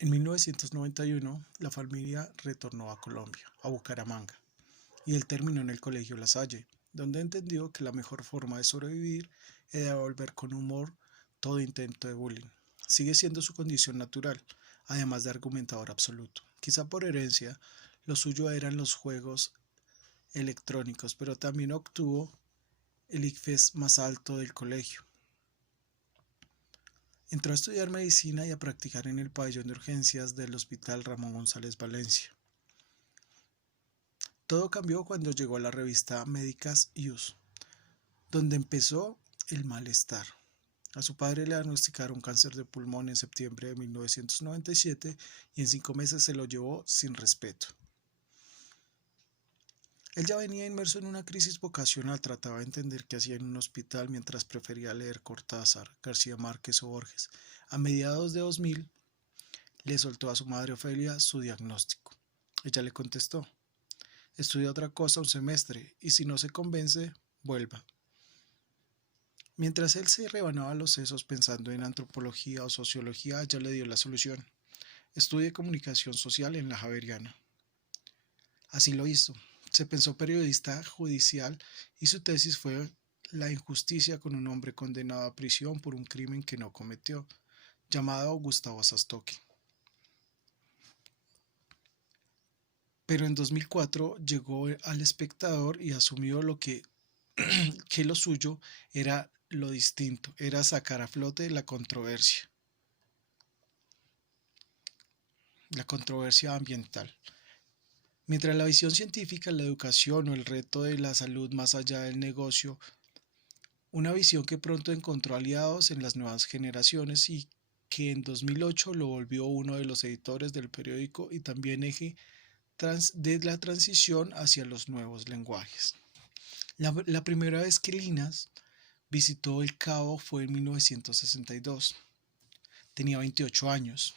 En 1991, la familia retornó a Colombia, a Bucaramanga, y él terminó en el Colegio La Salle, donde entendió que la mejor forma de sobrevivir era devolver con humor todo intento de bullying. Sigue siendo su condición natural, además de argumentador absoluto. Quizá por herencia, lo suyo eran los juegos electrónicos, pero también obtuvo el ICFES más alto del colegio. Entró a estudiar medicina y a practicar en el pabellón de urgencias del Hospital Ramón González Valencia. Todo cambió cuando llegó a la revista Médicas Ius, donde empezó el malestar. A su padre le diagnosticaron cáncer de pulmón en septiembre de 1997 y en 5 meses se lo llevó sin respeto. Él ya venía inmerso en una crisis vocacional, trataba de entender qué hacía en un hospital mientras prefería leer Cortázar, García Márquez o Borges. A mediados de 2000 le soltó a su madre Ofelia su diagnóstico. Ella le contestó: estudia otra cosa un semestre y si no se convence, vuelva. Mientras él se rebanaba los sesos pensando en antropología o sociología, ella le dio la solución: estudie comunicación social en la Javeriana. Así lo hizo. Se pensó periodista judicial y su tesis fue la injusticia con un hombre condenado a prisión por un crimen que no cometió, llamado Gustavo Sastoque. Pero en 2004 llegó al Espectador y asumió que lo suyo era lo distinto, era sacar a flote la controversia ambiental. Mientras la visión científica, la educación o el reto de la salud más allá del negocio, una visión que pronto encontró aliados en las nuevas generaciones y que en 2008 lo volvió uno de los editores del periódico y también eje de la transición hacia los nuevos lenguajes. La primera vez que Linas visitó el Cabo fue en 1962. Tenía 28 años.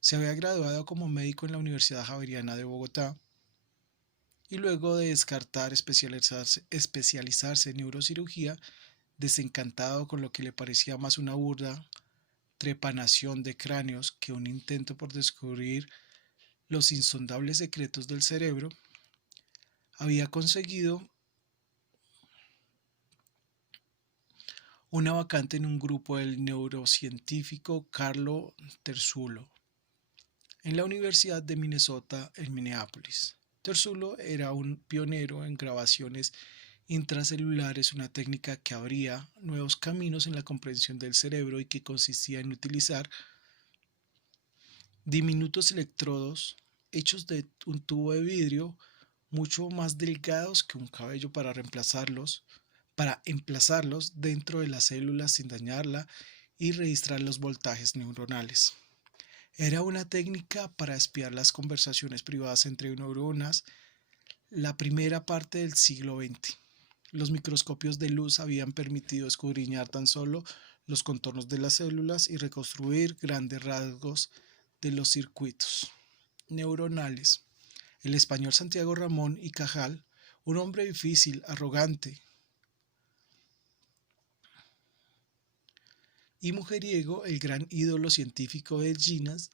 Se había graduado como médico en la Universidad Javeriana de Bogotá y luego de descartar especializarse en neurocirugía, desencantado con lo que le parecía más una burda trepanación de cráneos que un intento por descubrir los insondables secretos del cerebro, había conseguido una vacante en un grupo del neurocientífico Carlo Terzulo en la Universidad de Minnesota en Minneapolis. Terzulo era un pionero en grabaciones intracelulares, una técnica que abría nuevos caminos en la comprensión del cerebro y que consistía en utilizar diminutos electrodos hechos de un tubo de vidrio mucho más delgados que un cabello para emplazarlos dentro de la célula sin dañarla y registrar los voltajes neuronales. Era una técnica para espiar las conversaciones privadas entre neuronas, la primera parte del siglo XX. Los microscopios de luz habían permitido escudriñar tan solo los contornos de las células y reconstruir grandes rasgos de los circuitos neuronales. El español Santiago Ramón y Cajal, un hombre difícil, arrogante y mujeriego, el gran ídolo científico de Ginas,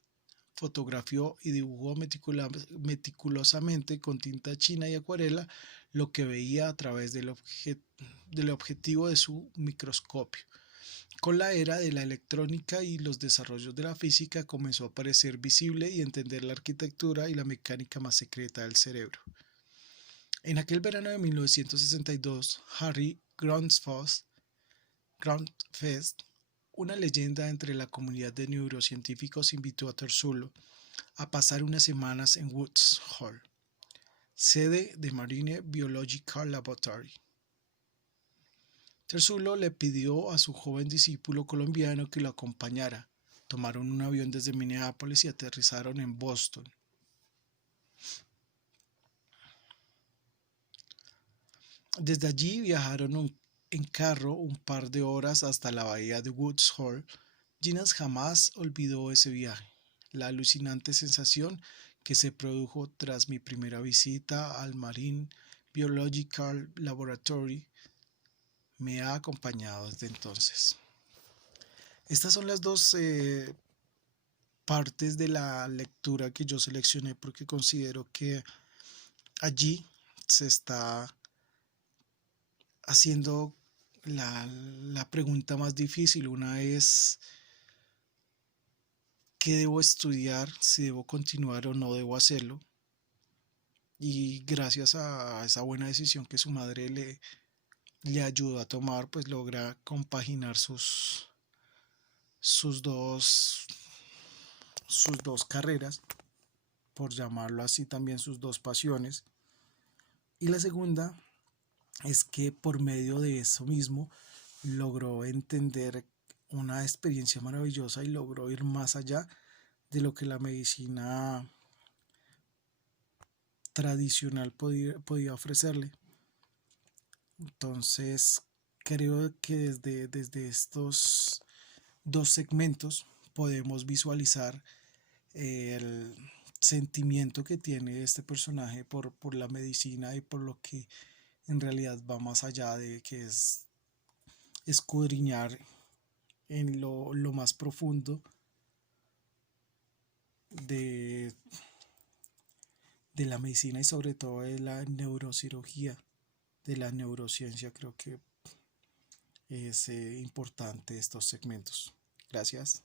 fotografió y dibujó meticulosamente con tinta china y acuarela lo que veía a través del objetivo de su microscopio. Con la era de la electrónica y los desarrollos de la física comenzó a parecer visible y entender la arquitectura y la mecánica más secreta del cerebro. En aquel verano de 1962, Harry Groundsfest, una leyenda entre la comunidad de neurocientíficos, invitó a Terzulo a pasar unas semanas en Woods Hole, sede de Marine Biological Laboratory. Terzulo le pidió a su joven discípulo colombiano que lo acompañara. Tomaron un avión desde Minneapolis y aterrizaron en Boston. Desde allí viajaron en carro un par de horas hasta la bahía de Woods Hole. Ginas jamás olvidó ese viaje, la alucinante sensación que se produjo tras mi primera visita al Marine Biological Laboratory me ha acompañado desde entonces. Estas son las dos partes de la lectura que yo seleccioné porque considero que allí se está haciendo la pregunta más difícil. Una es: ¿qué debo estudiar? ¿Si debo continuar o no debo hacerlo? Y gracias a esa buena decisión que su madre le ayudó a tomar, pues logra compaginar sus dos, sus dos carreras, por llamarlo así, también sus dos pasiones. Y la segunda es que por medio de eso mismo logró entender una experiencia maravillosa y logró ir más allá de lo que la medicina tradicional podía ofrecerle. Entonces, creo que desde estos dos segmentos podemos visualizar el sentimiento que tiene este personaje por la medicina y por lo que en realidad va más allá de que es escudriñar en lo más profundo de, de la medicina y sobre todo de la neurocirugía, de la neurociencia. Creo que es importante estos segmentos. Gracias.